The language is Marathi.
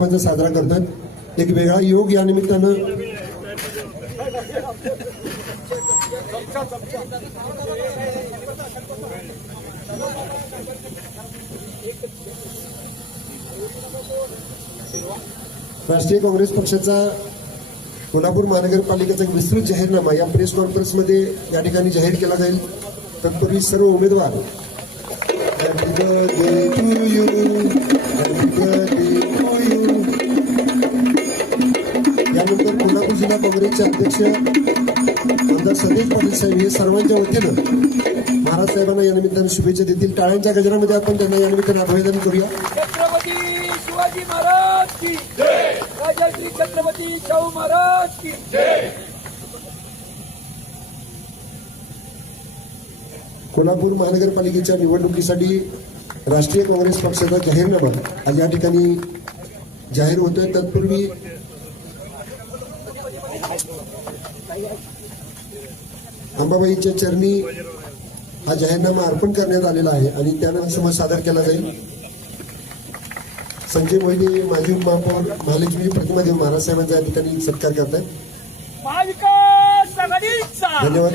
साजरा करतात। एक वेगळा योग या निमित्तानं राष्ट्रीय काँग्रेस पक्षाचा कोल्हापूर महानगरपालिकेचा एक विस्तृत जाहीरनामा या प्रेस कॉन्फरन्स मध्ये या ठिकाणी जाहीर केला जाईल। तत्पूर्वी सर्व उमेदवार यानंतर कोल्हापूर जिल्हा काँग्रेसचे अध्यक्ष आमदार संदेश पाटील साहेब हे सर्वांच्या वतीनं महाराज साहेबांना या निमित्तानं शुभेच्छा देतील। टाळ्यांच्या गजरामध्ये आपण त्यांना या निमित्तानं अभिवादन करूया। छत्रपती शिवाजी महाराज की जय, राजा श्री छत्रपती शाहू महाराज की जय। कोल्हापूर महानगरपालिकेच्या निवडणुकीसाठी राष्ट्रीय काँग्रेस पक्षाचा जाहीरनामा आज या ठिकाणी जाहीर होतोय। तत्पूर्वी अंबाबाईच्या चरणी हा जाहीरनामा अर्पण करण्यात आलेला आहे आणि त्यानंतर समज सादर केला जाईल। संजय मोहिते माजी उपमहापौर महालक्ष्मी प्रतिमा देव महाराज साहेबांचा या ठिकाणी सत्कार करतात। महाविकास आघाडीचा धन्यवाद।